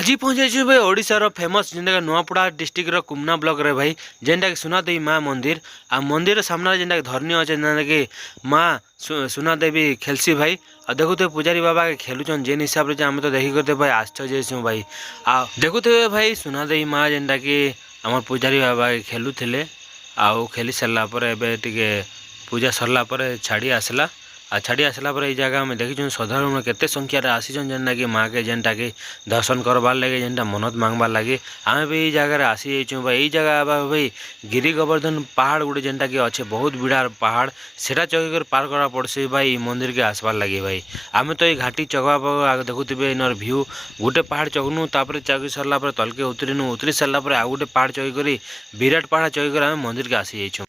आज पहुँचे भाई ओडिशार famous जेनटा Nuapada district Komna block रे भाई जेनटा कि सुनादेवी माँ मंदिर आ मंदिर सामने जेनटा कि धरनी अच्छे जेनटा कि माँ सुनादेवी खेलसी भाई आ देखुते पुजारी बाबा के खेलुचन जेन हिसाब से आम तो देखी करते भाई आश्चर्य भाई आ देखुते भाई सुनादेवी माँ जेनटा कि आम पुजारी बाबा के खेलुले आउ खेली सारा पूजा सरला छाड़ी आसला आ छाड़ी आसला ये जगह में देखी श्रद्धालु केते संख्यार आसीचन जेनटा कि माँ के जेनटा कि दर्शन करवार लगे जेनटा मनत मांगबार लगे आम भी ये जगह आसी जाइछुं भाई। ये जगह भाई गिरी गोवर्धन पहाड़ गुटे जेनटा कि अच्छे बहुत बिड़ा पहाड़ सेटा चौकी पार करा पड़सी भाई मंदिर के आसबार लगे भाई। आम तो ये घाटी चगवा देखुवे इनर भ्यू गोटे पहाड़ चगनु तापर चौकी सरला तलके उतरी सारा आउ गोटे पहाड़ चौकी विराट पहाड़ चौकी आम मंदिर के आसी जाइछुं।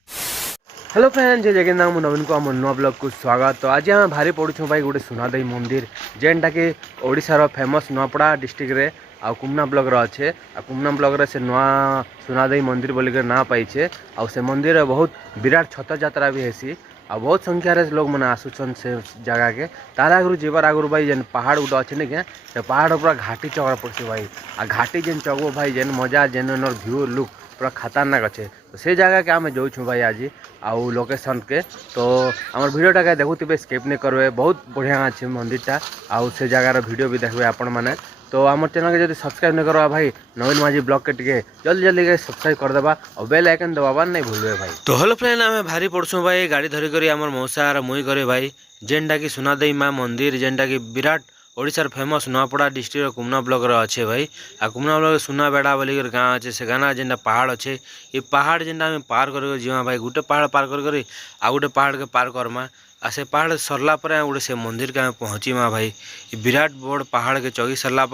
हेलो फ्रेंड जय जगन्नाथ नवीन को आम नुआ ब्लॉग को स्वागत। तो आज आम भारी पड़ूँ भाई गोटे सुनादेवी मंदिर जेनटा कि ओडिशार फेमस नुआपड़ा डिस्ट्रिक्ट रे आ कुमना ब्लॉक रे अच्छे आ कुमना ब्लॉक रे से नुआ सुनादेवी मंदिर बोलिक ना पाइछे आ से मंदिर बहुत विराट छत यात्रा भी हेसी आ बहुत संख्यार लोग मैंने आसुचन से जगह के तार आगु जीवार आगु भाई जेन पहाड़ गुटे अच्छे नहीं क्या से पहाड़ पूरा घाटी चगड़ा पड़सी भाई आ घाटी जेन चगो भाई जेन मजा जेन भ्यू लुक पूरा खतरनाक अच्छे। तो से जगह के आम जाऊँ भाई आज आउ लोकेशन के तो आम भिडियोटा के देखुवे स्किप नहीं करेंगे बहुत बढ़िया अच्छे मंदिरटा आउ से जगार भिडियो भी देखिए आपण मैंने। तो आम चैनल के जो सब्सक्राइब नहीं करवा भाई नवीन माझी ब्लॉग के टिके जल्दी जल्दी के सब्सक्राइब करदेवा और बेल आइकन दबाबार नहीं भूलवे भाई। तो हेलो फ्रेंड आम भारी पड़छुँ भाई गाड़ी धरिक आम मौसा मुई करे भाई जेनटा कि सुनादेवी माँ मंदिर जेनटा कि विराट ओडिशार famous Nuapada district Komna block रे अच्छे भाई आ कुमना ब्लॉक सुनाबेड़ा बोलिक गाँ अच्छे से गाना जेनटा पहाड़ अच्छे ये पहाड़ जेनटा आम पार कर जीवा भाई गोटे पहाड़ पार कर आउ गोटे पहाड़ के पार करमा आ से पहाड़ सरला गोटे से मंदिर के आम पहुँचीमा भाई। ये विराट बड़ पहाड़ के चौकी सरला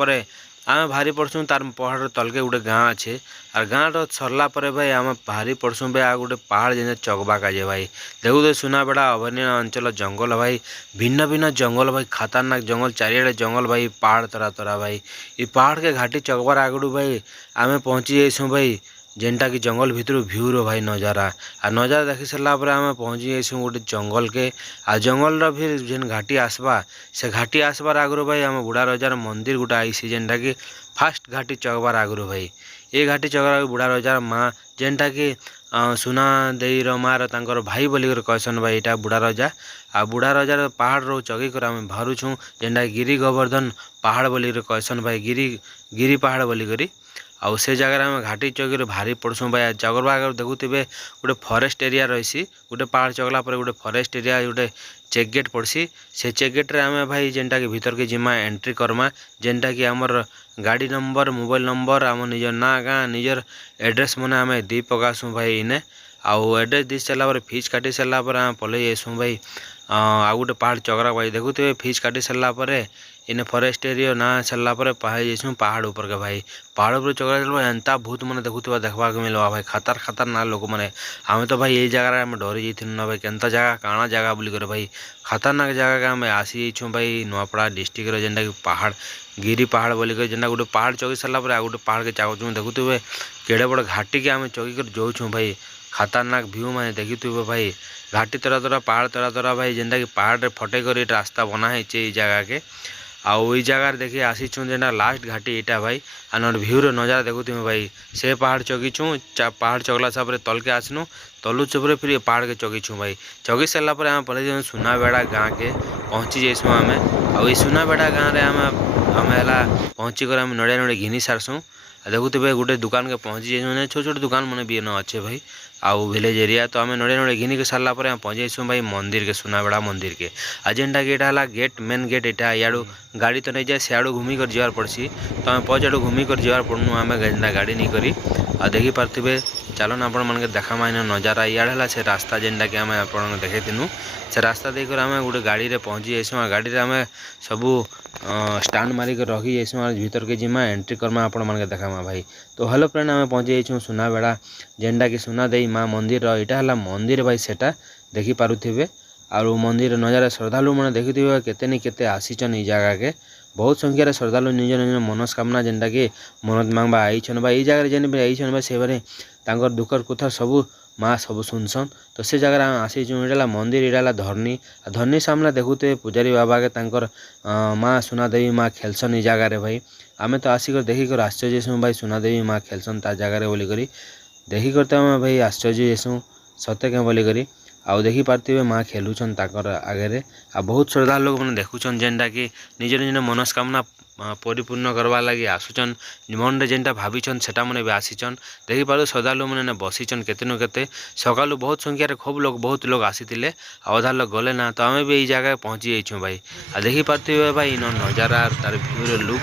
आम भारी पड़छुँ तार पहाड़ तलके गोटे गाँ अच्छे और गाँ सरला भाई आम भारी पड़छुँ भाई आ गोटे पहाड़ जेन चगबा काजे भाई देखु तो सुनाबेड़ा अभयारण्य अंचल जंगल भाई भिन्न भिन्न जंगल भाई खतरनाक जंगल चारिड़े जंगल भाई पहाड़ तरा तरा भाई। ये पहाड़ के घाटी चगबार आगू भाई आम पहुँची जाइछुं भाई जेनटा कि जंगल भितर भ्यू रो भाई नजारा आ नजारा देखी सारा आम पहुँची जाइछुं गोटे जंगल के आ जंगल फिर जेन घाटी आसबा से घाटी आसबार आगु भाई आम बुढ़ा रजार मंदिर गोटे आईसी जेनटा कि फास्ट घाटी चगबार आगु भाई ये घाटी चगरा बुढ़ा रजार माँ जेनटा कि सुनादेवी माँ तांकर भाई बोलिक कहसन भाई यहाँ बुढ़ा रजा आ बुढ़ा रजार पहाड़ रो चगिक आम बाहरुछुं जेनटा गिरी गोवर्धन पहाड़ बोलिक कहसन भाई गिरी पहाड़ बोलिक आउ से जगह आम घाटी चौकी भारी पड़छुँ भाई जगरबा आगे देखुवे गोटे फरेस्ट एरिया रही गोटे पहाड़ चगला गोटे फरेस्ट एरिया गोटे चेक गेट पड़सी से चेक गेट रे आम भाई जेनटा कि भीतर के जिमा एंट्री करमा जेनटा कि आमर गाड़ी नंबर मोबाइल नंबर आम निजर ना गाँ निजर एड्रेस मैंने आम दी पकासुँ भाई इने आउ एड्रेस दी सारा फीस काटी सारा आम पलि जाइसुँ भाई आ गोटे पहाड़ चगरा भाई देखुवे फीस काटी सारा इने फरेस्ट एरिया ना सारा पहाड़ जाइसुँ पहाड़ ऊपर के भाई पहाड़ ऊपर चगरा एंता भूत मैंने देखुवा देखा मिलवा भाई खतरनाक लोक मैंने आम तो भाई ये जगह आम डरी जाइल ना भाई केनता जगह काଣା जगह बोलिक भाई खतरनाक जगह के आम आसी जाइछुं भाई नुआपड़ा डिस्ट्रिक्ट रे जेनटा कि पहाड़ गिरी पहाड़ बोलिक जेनटा गोटे पहाड़ चौकी सारा आ गोटे पहाड़ के चागुछुं देखुवे केड़े बड़ घाटी के आम चौकी कर जाऊँ भाई खतरनाक भ्यू मैंने देखी भाई घाटी तरा तरा पहाड़ तरा तरा भाई जेनटा कि पहाड़ फटे कर रास्ता बना है जगह के आउ ई जगह देखिए आसीछुं जेनटा लास्ट घाटी यहाँ भाई आ नोट भ्यू रो नजारा देखुथिबे भाई से पहाड़ चौकीछुं पहाड़ चगला सापर तल के आसनु तलु चुपरे फिर ये पहाड़ के चौकीछुं भाई चौकी सारा आम पलि सुनाबेड़ा गाँ के पहुँची जाइसुं आम आ सुनाबेड़ा गाँ रे आम पहुँचिक आम नड़िया नड़े घिनी सारसुँ देखुवे गोटे दुकान के पहुँची जाइए छोट छोट दुकान मैंने भी अच्छे भाई आउ विलेज एरिया तो आम नड़िया नड़े घिनी के सारा आम पहुँच जाइसुँ भाई मंदिर के सुनाबेड़ा मंदिर के आ जेनटा कि यहाँ गेट मेन गेट यहाँ इाड़ू गाड़ी तो नहीं जाए सियाड़ू घूमिक जीवार पड़सी तो आम पच आड़ू घूमिक जीवार पड़नु आम गाड़ी नहीं करी आ देखी पारे चलन आपण मन के देखा इन नजारा इे से रास्ता जेनटा कि आम आप देखु से रास्ता देकर आम गोटे गाड़ी रे पहुँची जाइसुँ आ गाड़ी रे आम सबू स्टांड मारिक रखी जाइसुँ भीतर के जिमा एंट्री करमा आपण मन के देखामा भाई। तो हेलो फ्रेंड आम पहुँची जाइछुं सुनाबेड़ा जेनटा कि सुनादेवी माँ मंदिर यहाँ है मंदिर भाई सेटा देखी पारुथिबे आउ मंदिर नजारा श्रद्धालु मैंने देखुवे केते नि केते आसीचन ई जगह के बहुत संख्यार श्रद्धालु निज निज मनस्कामना जेनटा कि मनत मांगबा आईछन भाई ई जगह जेन भी आईछन भाई से बारे तांकर दुखर कथा सबू माँ सब सुनसन। तो से जगह आसीचुं इटा मंदिर इटा धरनी धरनी सामने देखुते पुजारी बाबा के तांकर माँ सुनादेवी माँ खेलसन ई जगह भाई आमे तो आसिक देखिकर आश्चर्य हेसुँ भाई सुनादेवी माँ खेलसन ता जगार बोलिकरी देखिकर तो आम भाई आश्चर्य हेसुँ सत्य क्या बोलिकरी आउ देखी पार्थिबे माँ खेलुछन ताकर आगे आ बहुत श्रद्धा लोक मैंने देखुछन जेनटा कि निज निज मनस्कामना परिपूर्ण करवा लगी आसुचन मन रे जेनटा भाविछन सेटा मैंने भी आसीचन देखिपार श्रद्धालु मैंने बसीचन केते न केते सकालू बहुत संख्यार खूब लोग बहुत लोग आसीथिले अधा लोग गले ना तो आमे भी यही जगह पहुँची जाइछुं भाई आ देखी पार्थिबे भाई इन नजारा तार भ्यूर लुक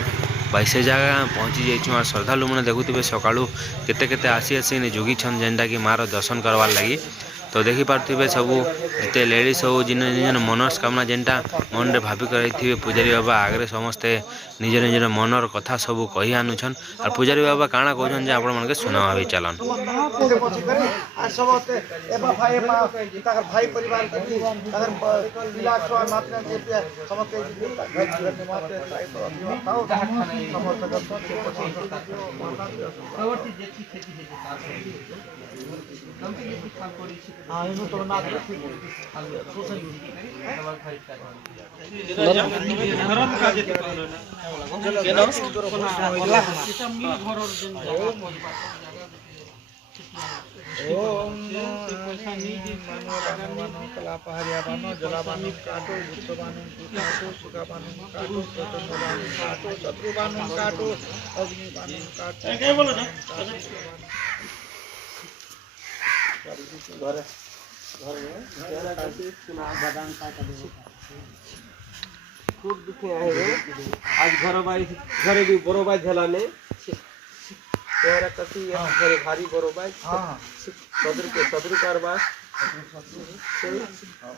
भाई से जगह पहुँची जाइछुं और श्रद्धालु मैंने देखुथिबे सकाळू केते केते आसी आसी जोगिछन जेनटा कि मार दर्शन करवार लगी तो देखी पार्थिबे सबू एते लेडीज सब जिन निज मनस्कामना जेनटा मन रे भाविक रही पूजारी बाबा आगे समस्ते निज निज मनर कथा सब कही आनुछन और पूजारी बाबा काଣା कहछन जे आपण मानके सुनावा भी चलन भाई परिवार खूब दुखे आहे आज घरे भी बरोबाई झालाने तेरा कति घरे भारी बरोबाई सदर कारबार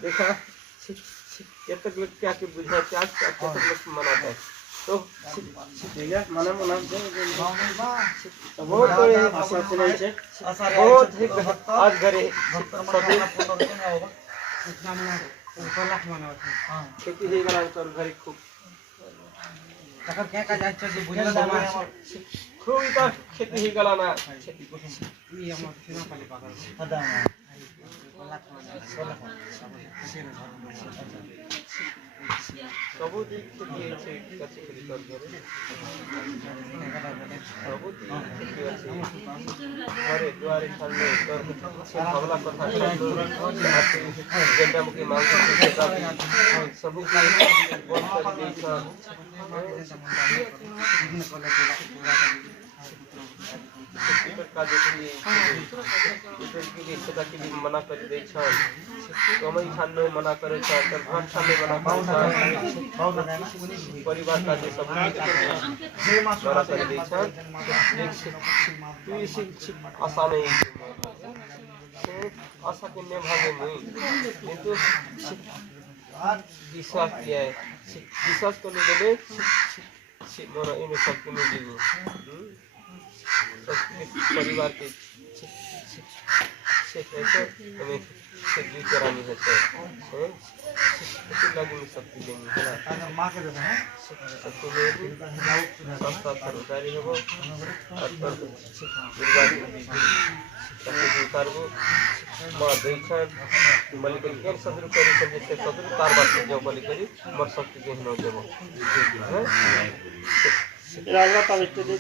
देखा केतक लोग क्या के बुझा क्या केतक लोग मनाता है तो माने मना बहुत बहुत आज घरे खेती ही गला कर घरे खूब तकर क्या का जाय छ बुझल दामा खूब इता खेती ही गला ना ई हमर सीमा पाली पाकर दामा सबुत खेती छै कच्ची खेती कर घरे सबुत खेती अछि घरे द्वारे खाने कर से भावना कथा जेंडा मुखी मांग सब के बोल कर दी का देखिए इधर की मना कर दे छ कमई खान मना करे छ तर भात खाने मना करे छ परिवार का जे सब मना कर दे छ आशा नहीं आशा के ने भागे नहीं किंतु विश्वास किया है विश्वास करने के लिए मोर इन सब के मिल जीवो परिवार के से कैसे हमें से जी करानी है से लगी शक्ति देनी है ना मां के देना है सबको संस्था सरकारी है वो और पर परिवार के सबको करबो मां दैछन मलिक के सदर करी से सदर कारबार से जो मलिक करी मोर शक्ति के न देबो है राजा का बेटे दे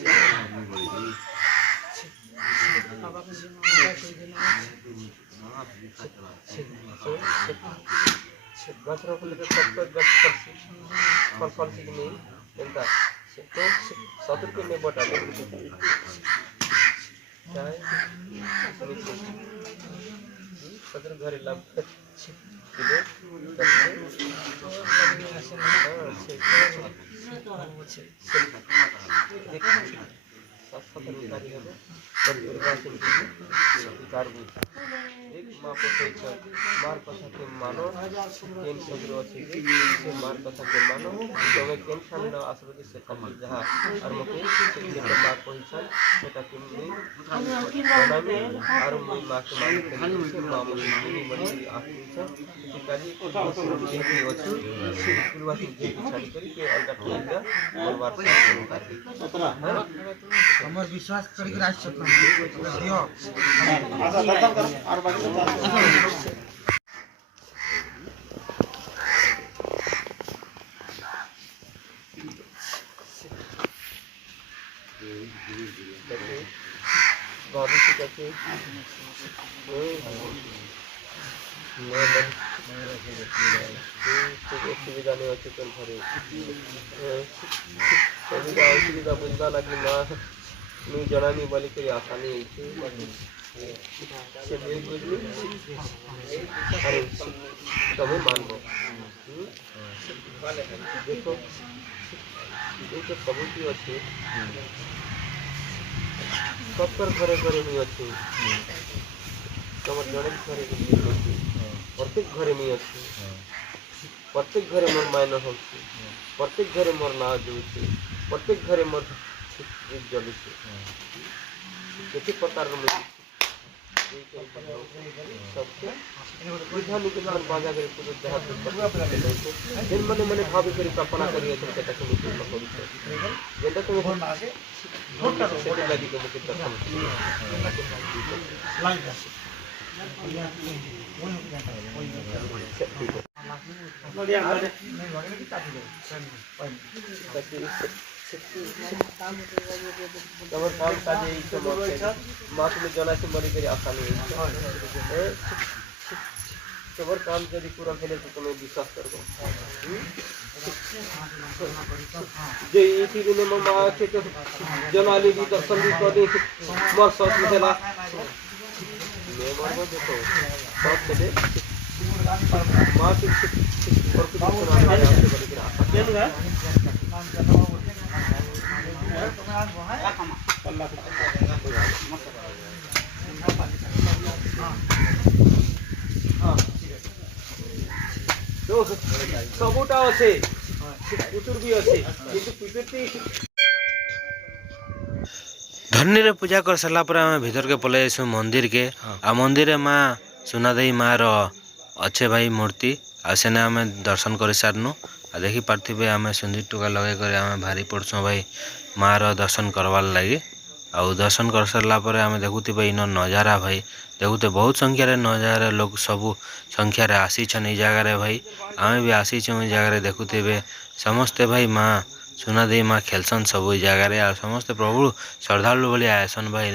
गछ रोपले तो सब गछ फल नहीं एंता तो सदर के ने बटा दे चाहे सदर घरे लाभ किलो माँ मार कथा के मानो केन सदर अछि से मार कथा के मानो तबे केन खान आश्रय से कमल जहा और मके से माँ कहिछन सेटा किनि बनाबे और मुई माँ के मांग से माँ मुई मनी आखि छ काली जेकी अछि से शुरुआती जे छाड़ी करी के अलगा ठोइला परिवार से हमर विश्वास करी के राज सकना दियो आजा दर्शन कर और बाकी ଅଛି ଭାବି ଠିକ୍ ଅଛି ଅସୁବିଧା ନେଇ ଅଛି ତୋର ଘରେ ସୁବିଧା ଅସୁବିଧା ବୁଝବା ଲାଗି ମା ମୁଇଁ ଜଣାନି ବୋଲିକରି ଆସାନି ହେଇଛି ସେ ନେଇ ବୁଝଲି ଆରେ ତମେ ମାନବ ଦେଖ ये जो सबूती अच्छे सबकर घरे घरे नहीं अच्छे तुम जड़े घरे अच्छे प्रत्येक घरे नहीं अच्छे प्रत्येक घरे मोर मायन होती प्रत्येक घरे मोर ना जोचे प्रत्येक घरे मोर जीत जलुचे किसी प्रकार सबके विधान के मन बाजा करे पूरे देहात दिन मने मने भावी करी कल्पना करी तो सेटा को मुझे करी जेटा को सेटा लगी के मुझे दर्शन तमर काम काजे ई सब माँ तुम्हें जना से मरी करी आसानी है तमर काम यदि पूरा भेले तो तुम्हें विश्वास करबो जे इसी दिन में माँ के तो जनाली भी दर्शन भी कर दी मर सच में देला मैं मरबो देखो सब चले माँ के और कुछ सुना है आपसे बड़ी की आशा सबुटा अच्छे पुतुर भी अच्छे किंतु पितुरती धन्य रे पूजा कर सारा पर आम भीतर के पलै आसु मंदिर के आ मंदिर में माँ सुनादेवी माँ रो अच्छे भाई मूर्ति आ सेने आम दर्शन कर सारनु आ देखी पार्थिवे आम सिंदूर टुका लगे कर आम भारी पड़सु भाई माँ रो दर्शन करवार लगी आउ दर्शन कर सारा पर आम देखुवे इन नजारा भाई देखुते बहुत संख्यार नजारा लोग सबू संख्यार आसीछन ई जगार भाई आम भी आसीचु ई जगार देखुवे समस्ते भाई माँ सुनादेवी माँ खेलसन सब ई जगार आ समस्ते प्रभु श्रद्धालु भाई आसन भाई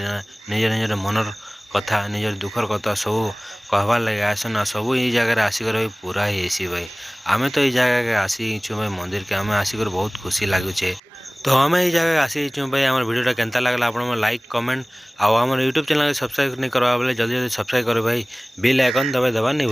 निज निजर मनर कथा निजर दुखर कथा सब कहबार लगे आसन आ सब ई जगार आसिकर पूरा ही भाई आमे तो ई जगह के आसीचु भाई मंदिर के आमे आसिकर बहुत खुशी लगुचे तो आम ये जगह आसीचु भाई आम वीडियो केनता लगला आप लाइक कमेंट आम यूट्यूब चैनल के सब्सक्राइब नहीं करवा बेले जल्दी जल्दी सब्सक्राइब करो भाई बेल आइकन दबाई दबा नहीं भूल।